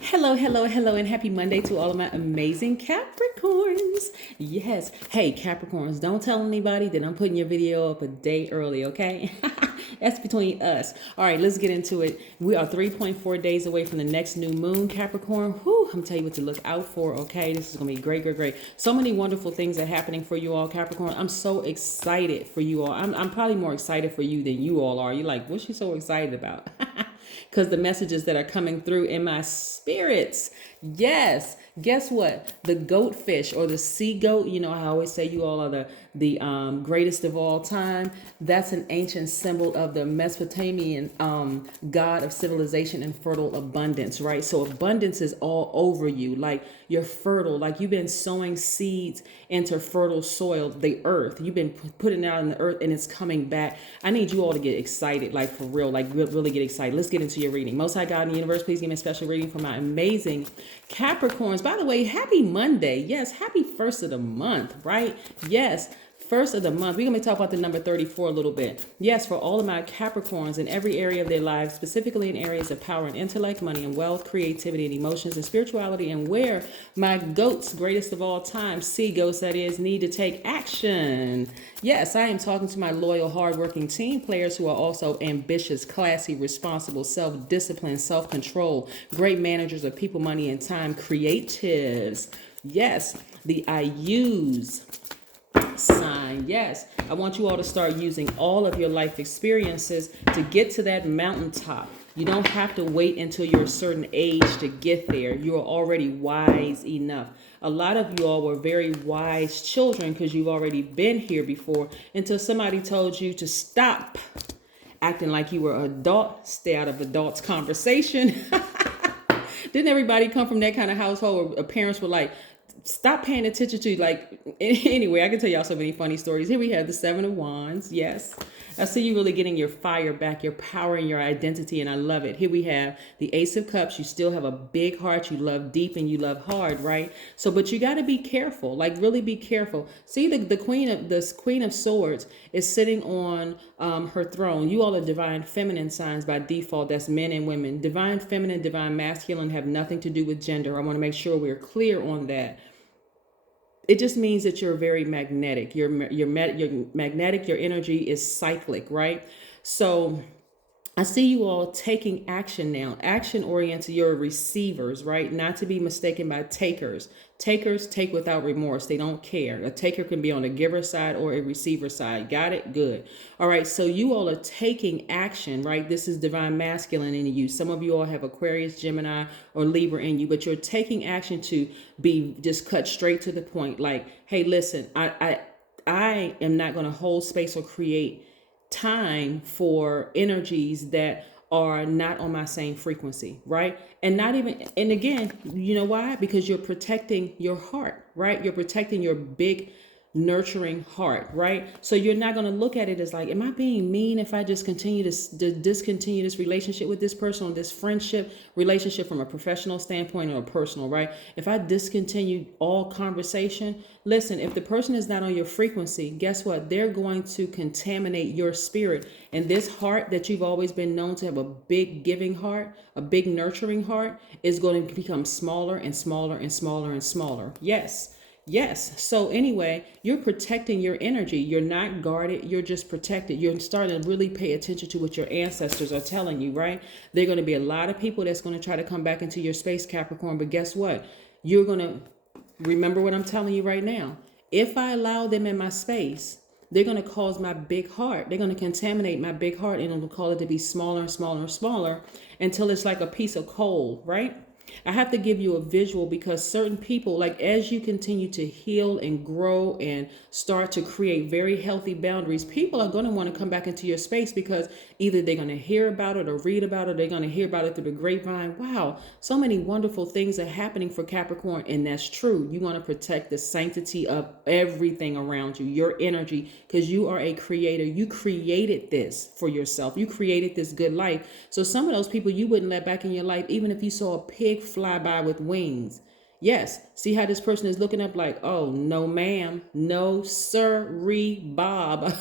Hello, hello, hello, and happy Monday to all of my amazing Capricorns. Yes. Hey, Capricorns, don't tell anybody that I'm putting your video up a day early, okay? That's between us. All right, let's get into it. We are 3.4 days away from the next new moon, Capricorn. Whew, I'm telling you what to look out for, okay? This is going to be great, great, great. So many wonderful things are happening for you all, Capricorn. I'm so excited for you all. I'm probably more excited for you than you all are. You're like, what's she so excited about? Because the messages that are coming through in my spirits. Yes. Guess what? The goatfish or the sea goat, you know, I always say you all are the greatest of all time. That's an ancient symbol of the Mesopotamian god of civilization and fertile abundance, right? So abundance is all over you. Like you're fertile, like you've been sowing seeds into fertile soil, the earth. You've been putting it out in the earth and it's coming back. I need you all to get excited, like for real, like really get excited. Let's get into your reading. Most High God in the universe, please give me a special reading for my amazing Capricorns. By the way, happy Monday. Yes, happy first of the month, right? Yes. First of the month, we're going to talk about the number 34 a little bit. Yes, for all of my Capricorns in every area of their lives, specifically in areas of power and intellect, money and wealth, creativity and emotions and spirituality, and where my goats, greatest of all time, sea goats that is, need to take action. Yes, I am talking to my loyal, hardworking team players who are also ambitious, classy, responsible, self-disciplined, self-control, great managers of people, money, and time, creatives. Yes, the I use sign. Yes, I want you all to start using all of your life experiences to get to that mountaintop. You don't have to wait until you're a certain age to get there. You are already wise enough. A lot of you all were very wise children because you've already been here before until somebody told you to stop acting like you were an adult, stay out of adults' conversation. Didn't everybody come from that kind of household where parents were like, stop paying attention to, like, anyway, I can tell y'all so many funny stories. Here we have the Seven of Wands. Yes. I see you really getting your fire back, your power and your identity, and I love it. Here we have the Ace of Cups. You still have a big heart. You love deep and you love hard, right? So, but you got to be careful, like really be careful. See, the Queen of Swords is sitting on her throne. You all are divine feminine signs by default. That's men and women. Divine feminine, divine masculine have nothing to do with gender. I want to make sure we're clear on that. It just means that you're very magnetic. You're magnetic. Your energy is cyclic, right? So I see you all taking action now. Action oriented. You're receivers, right? Not to be mistaken by takers. Takers take without remorse. They don't care. A taker can be on a giver side or a receiver side. Got it? Good. All right. So you all are taking action, right? This is divine masculine in you. Some of you all have Aquarius, Gemini, or Libra in you, but you're taking action to be just cut straight to the point. Like, hey, listen, I am not going to hold space or create time for energies that are not on my same frequency, right? And not even, and again, you know why? Because you're protecting your heart, right? You're protecting your big nurturing heart, right? So you're not going to look at it as like, am I being mean if I just continue to discontinue this relationship with this person, or this friendship relationship from a professional standpoint or a personal, right? If I discontinue all conversation, listen, if the person is not on your frequency, guess what? They're going to contaminate your spirit. And this heart that you've always been known to have, a big giving heart, a big nurturing heart, is going to become smaller and smaller and smaller and smaller. Yes. Yes. So anyway, you're protecting your energy. You're not guarded. You're just protected. You're starting to really pay attention to what your ancestors are telling you, right? There are going to be a lot of people that's going to try to come back into your space, Capricorn. But guess what? You're going to remember what I'm telling you right now. If I allow them in my space, they're going to cause my big heart. They're going to contaminate my big heart, and it'll cause it to be smaller and smaller and smaller until it's like a piece of coal, right? I have to give you a visual because certain people, like as you continue to heal and grow and start to create very healthy boundaries, people are going to want to come back into your space because either they're going to hear about it or read about it, or they're going to hear about it through the grapevine. Wow, so many wonderful things are happening for Capricorn, and that's true. You want to protect the sanctity of everything around you, your energy, because you are a creator. You created this for yourself. You created this good life. So some of those people you wouldn't let back in your life, even if you saw a pig fly by with wings. Yes. See how this person is looking up like, oh, no, ma'am. No, sirree, Bob.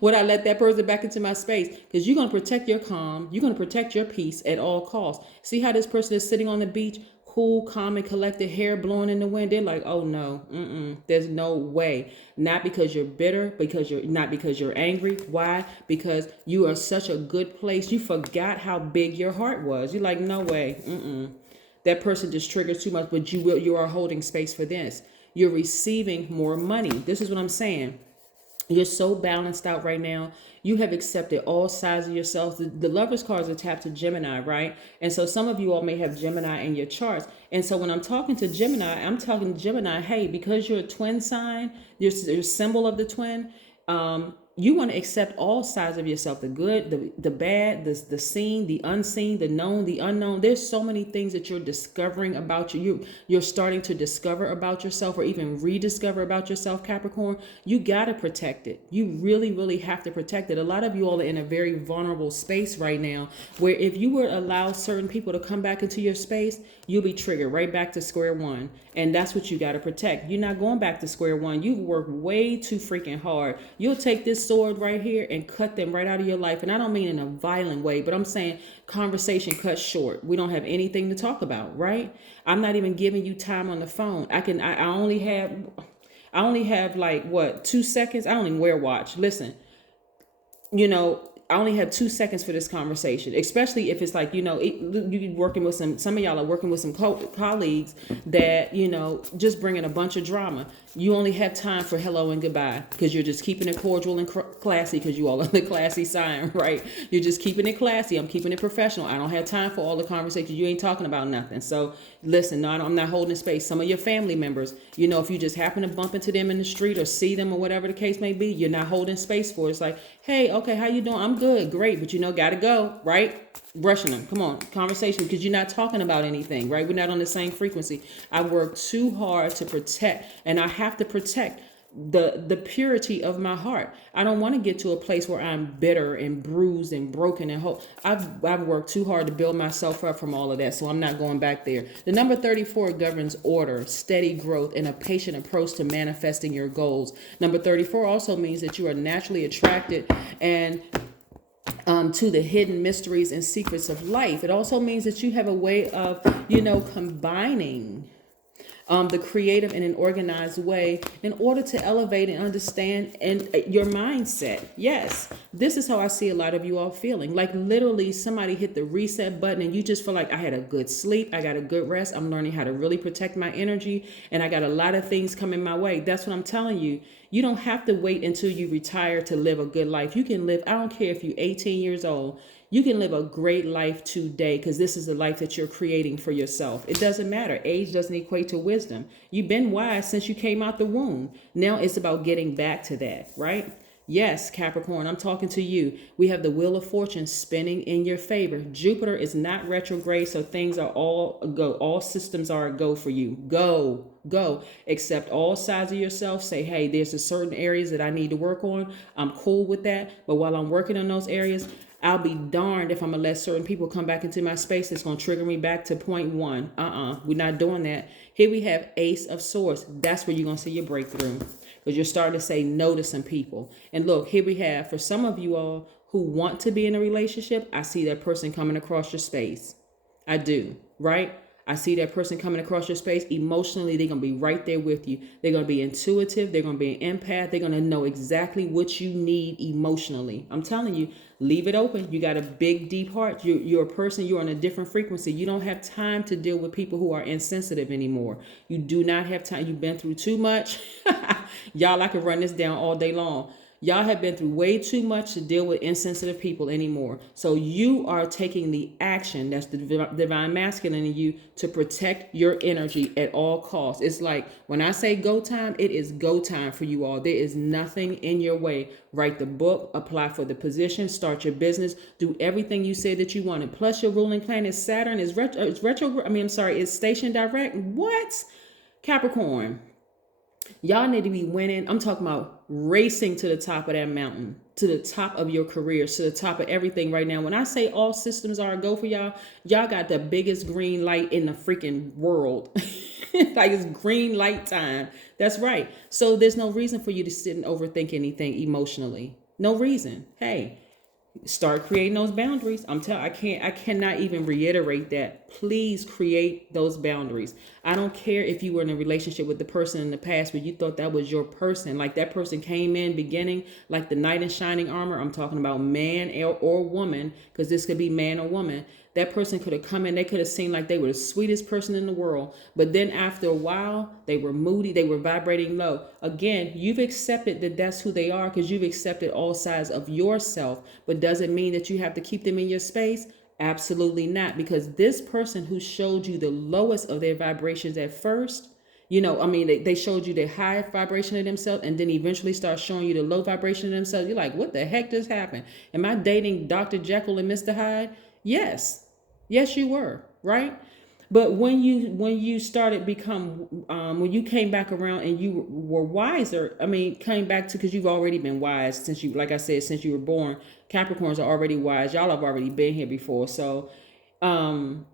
Would I let that person back into my space? Because you're going to protect your calm. You're going to protect your peace at all costs. See how this person is sitting on the beach, cool, calm, and collected, hair blowing in the wind. They're like, oh no, there's no way. Not because you're bitter, because you're angry. Why? Because you are such a good place. You forgot how big your heart was. You're like, no way. That person just triggers too much, but you are holding space for this. You're receiving more money. This is what I'm saying. You're so balanced out right now. You have accepted all sides of yourself. The Lover's cards are tapped to Gemini, right? And so some of you all may have Gemini in your charts. And so when I'm talking to Gemini, I'm talking to Gemini, hey, because you're a twin sign, you're a symbol of the twin, you want to accept all sides of yourself, the good, the bad, the seen, the unseen, the known, the unknown. There's so many things that you're discovering about you. You're starting to discover about yourself, or even rediscover about yourself, Capricorn. You got to protect it. You really, really have to protect it. A lot of you all are in a very vulnerable space right now, where if you were to allow certain people to come back into your space, you'll be triggered right back to square one. And that's what you got to protect. You're not going back to square one. You've worked way too freaking hard. You'll take this sword right here and cut them right out of your life. And I don't mean in a violent way, but I'm saying conversation cut short. We don't have anything to talk about, right? I'm not even giving you time on the phone. I only have like what, 2 seconds? I don't even wear a watch. Listen, I only have 2 seconds for this conversation, especially if it's like, you're working with some of y'all are working with some colleagues that, just bringing a bunch of drama. You only have time for hello and goodbye, because you're just keeping it cordial and classy, because you all are the classy sign, right? You're just keeping it classy. I'm keeping it professional. I don't have time for all the conversations. You ain't talking about nothing. So listen, no, I'm not holding space. Some of your family members, if you just happen to bump into them in the street or see them or whatever the case may be, you're not holding space for it. It's like, hey, okay, how you doing? I'm good, great, but gotta go, right? Rushing them. Come on, conversation, because you're not talking about anything, right? We're not on the same frequency. I work too hard to protect, and I have to protect the purity of my heart. I don't want to get to a place where I'm bitter and bruised and broken and whole. I've worked too hard to build myself up from all of that, so I'm not going back there. The number 34 governs order, steady growth, and a patient approach to manifesting your goals. Number 34 also means that you are naturally attracted and to the hidden mysteries and secrets of life. It also means that you have a way of, combining the creative in an organized way in order to elevate and understand your mindset. Yes, this is how I see a lot of you all feeling. Like literally somebody hit the reset button and you just feel like, I had a good sleep, I got a good rest, I'm learning how to really protect my energy, and I got a lot of things coming my way. That's what I'm telling you. You don't have to wait until you retire to live a good life. You can live, I don't care if you're 18 years old, you can live a great life today, because this is the life that you're creating for yourself. It doesn't matter. Age doesn't equate to wisdom. You've been wise since you came out the womb. Now it's about getting back to that, right? Yes, Capricorn, I'm talking to you. We have the Wheel of Fortune spinning in your favor. Jupiter is not retrograde, so things are all a go. All systems are a go for you. Go. Accept all sides of yourself. Say, hey, there's a certain areas that I need to work on. I'm cool with that. But while I'm working on those areas, I'll be darned if I'm going to let certain people come back into my space that's going to trigger me back to point one. We're not doing that. Here we have Ace of Swords. That's where you're going to see your breakthrough, because you're starting to say no to some people. And look, here we have, for some of you all who want to be in a relationship, I see that person coming across your space. I do, right? I see that person coming across your space. Emotionally, they're going to be right there with you. They're going to be intuitive. They're going to be an empath. They're going to know exactly what you need emotionally. I'm telling you, leave it open. You got a big, deep heart. You're a person. You're on a different frequency. You don't have time to deal with people who are insensitive anymore. You do not have time. You've been through too much. Y'all, I could run this down all day long. Y'all have been through way too much to deal with insensitive people anymore. So you are taking the action, that's the divine masculine in you, to protect your energy at all costs. It's like when I say go time, it is go time for you all. There is nothing in your way. Write the book, apply for the position, start your business, do everything you said that you wanted. Plus your ruling planet Saturn is it's station direct. What? Capricorn. Y'all need to be winning. I'm talking about racing to the top of that mountain, to the top of your careers, to the top of everything right now. When I say all systems are a go for y'all, y'all got the biggest green light in the freaking world. Like it's green light time. That's right. So there's no reason for you to sit and overthink anything emotionally. No reason. Hey, start creating those boundaries. I cannot even reiterate that. Please create those boundaries. I don't care if you were in a relationship with the person in the past where you thought that was your person, like that person came in beginning like the knight in shining armor. I'm talking about man or woman, because this could be man or woman. That person could have come in, they could have seemed like they were the sweetest person in the world, but then after a while they were moody, they were vibrating low. Again, you've accepted that that's who they are because you've accepted all sides of yourself. But does it mean that you have to keep them in your space? Absolutely not, because this person who showed you the lowest of their vibrations at first, they showed you the high vibration of themselves and then eventually start showing you the low vibration of themselves. You're like, what the heck just happened? Am I dating Dr. Jekyll and Mr. Hyde? Yes, you were, right? But when you started when you came back around and you were wiser, came back to, because you've already been wise since you, like I said, since you were born. Capricorns are already wise. Y'all have already been here before. So, when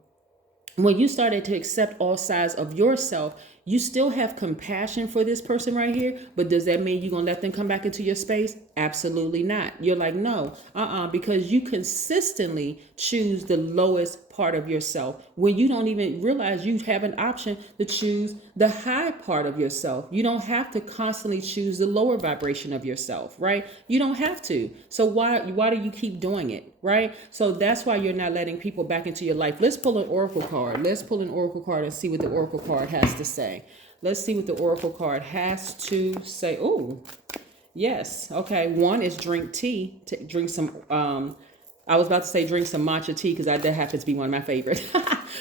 you started to accept all sides of yourself, you still have compassion for this person right here, but does that mean you're going to let them come back into your space? Absolutely not. You're like, no, because you consistently choose the lowest part of yourself when you don't even realize you have an option to choose the high part of yourself. You don't have to constantly choose the lower vibration of yourself, right? You don't have to. So why do you keep doing it, right? So that's why you're not letting people back into your life. Let's pull an oracle card. Let's pull an oracle card and see what the oracle card has to say. Let's see what the oracle card has to say. Oh, yes. Okay. One is drink tea. Drink some, I was about to say drink some matcha tea because that happens to be one of my favorites.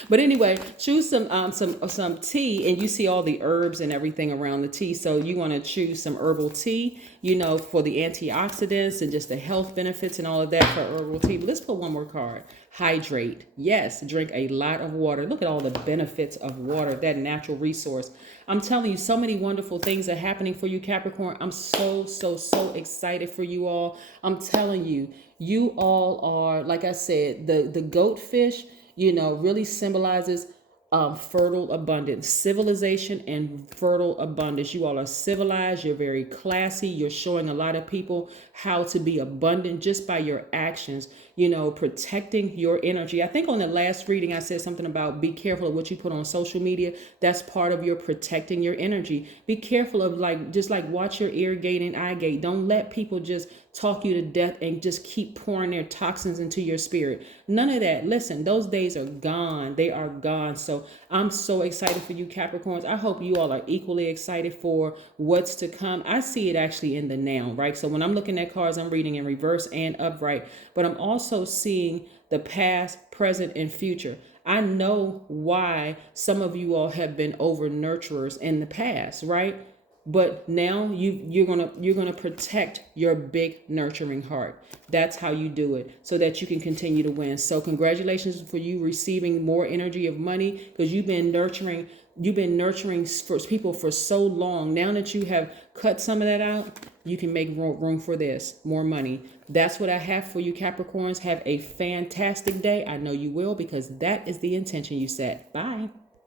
But anyway, choose some tea, and you see all the herbs and everything around the tea. So you want to choose some herbal tea, for the antioxidants and just the health benefits and all of that for herbal tea. But let's put one more card. Hydrate. Yes, drink a lot of water. Look at all the benefits of water, that natural resource. I'm telling you, so many wonderful things are happening for you, Capricorn. I'm so excited for you all. I'm telling you, you all are, like I said, the goatfish, really symbolizes fertile abundance, civilization and fertile abundance. You all are civilized. You're very classy. You're showing a lot of people how to be abundant just by your actions, protecting your energy. I think on the last reading, I said something about be careful of what you put on social media. That's part of your protecting your energy. Be careful of just watch your ear gate and eye gate. Don't let people just talk you to death and just keep pouring their toxins into your spirit. None of that. Listen, those days are gone. They are gone. So I'm so excited for you, Capricorns. I hope you all are equally excited for what's to come. I see it actually in the now, right? So when I'm looking at cards, I'm reading in reverse and upright, but I'm also seeing the past, present, and future. I know why some of you all have been over nurturers in the past, right? But now you're gonna protect your big nurturing heart. That's how you do it, so that you can continue to win. So congratulations for you receiving more energy of money, because you've been nurturing for people for so long. Now that you have cut some of that out, you can make room for this, more money. That's what I have for you, Capricorns. Have a fantastic day. I know you will, because that is the intention you set. Bye.